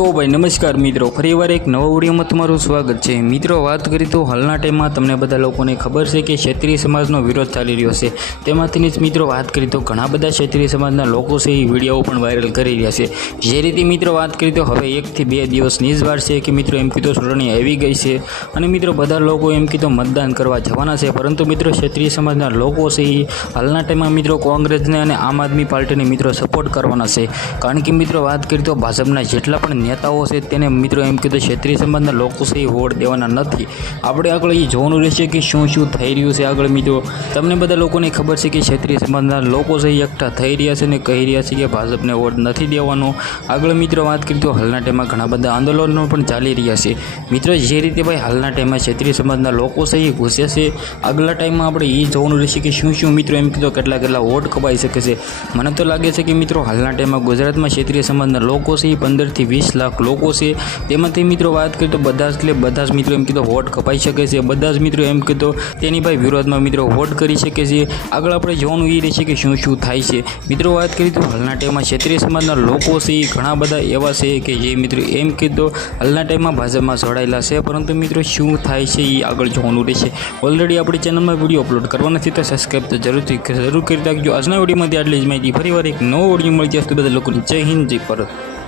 તો ભાઈ નમસ્કાર મિત્રો, ફરીવાર એક નવા વિડીયોમાં તમારું સ્વાગત છે. મિત્રો, વાત કરી તો હાલના ટાઈમમાં તમને બધા લોકોને ખબર છે કે ક્ષેત્રીય સમાજનો વિરોધ ચાલી રહ્યો છે. તેમાંથી જ મિત્રો વાત કરી તો ઘણા બધા ક્ષેત્રીય સમાજના લોકો છે એ વીડિયો પણ વાયરલ કરી રહ્યા છે. જે રીતે મિત્રો વાત કરી તો હવે એકથી બે દિવસની જ વાર છે કે મિત્રો એમ કીધું ચૂંટણી આવી ગઈ છે. અને મિત્રો બધા લોકો એમ કીધો મતદાન કરવા જવાના છે. પરંતુ મિત્રો ક્ષેત્રીય સમાજના લોકો છે એ હાલના ટાઈમમાં મિત્રો કોંગ્રેસને અને આમ આદમી પાર્ટીને મિત્રો સપોર્ટ કરવાના છે. કારણ કે મિત્રો વાત કરી તો ભાજપના જેટલા પણ નેતાઓ છે તેને મિત્રો એમ કીધું, ક્ષેત્રીય સમાજના લોકો છે એ વોટ દેવાના નથી. આપણે આગળ એ જોવાનું રહેશે કે શું શું થઈ રહ્યું છે આગળ મિત્રો. તમને બધા લોકોને ખબર છે કે ક્ષેત્રીય સમાજના લોકો છે એ એકઠા થઈ રહ્યા છે અને કહી રહ્યા છે કે ભાજપને વોટ નથી દેવાનો. આગળ મિત્રો વાત કરી તો હાલના ટાઈમમાં ઘણા બધા આંદોલનો પણ ચાલી રહ્યા છે. મિત્રો, જે રીતે ભાઈ હાલના ટાઈમમાં ક્ષેત્રીય સમાજના લોકો છે એ ઘૂસે છે. આગલા ટાઈમમાં આપણે એ જોવાનું રહેશે કે શું શું મિત્રો એમ કીધું, કેટલા કેટલા વોટ કપાઈ શકે છે? મને તો લાગે છે કે મિત્રો, હાલના ટાઈમમાં ગુજરાતમાં ક્ષેત્રીય સમાજના લોકો છે એ પંદરથી વીસ લાખ લોકો છે. તેમાંથી મિત્રો વાત કરીએ તો બધા એટલે બધા જ મિત્રો એમ કીધો વોટ કપાઈ શકે છે. બધા જ મિત્રો એમ કીધો તેની ભાઈ વિરોધમાં મિત્રો વોટ કરી શકે છે. આગળ આપણે જોવાનું એ રહેશે કે શું શું થાય છે. મિત્રો વાત કરીએ તો હાલના ટાઈમમાં ક્ષેત્રીય સમાજના લોકો છે એ ઘણા બધા એવા છે કે જે મિત્રો એમ કીધો હાલના ટાઈમમાં ભાજપમાં જોડાયેલા છે. પરંતુ મિત્રો શું થાય છે એ આગળ જોવાનું રહેશે ઓલરેડી આપણી ચેનલમાં વીડિયો અપલોડ કરવા નથી તો સબસ્ક્રાઈબ તો જરૂરથી જરૂર કરી રાખજો. આજના વિડીયોમાંથી આટલી જ માહિતી. ફરીવાર એક નવો વીડિયો મળી જશે બધા લોકોને જય હિન્દ, જય ભારત.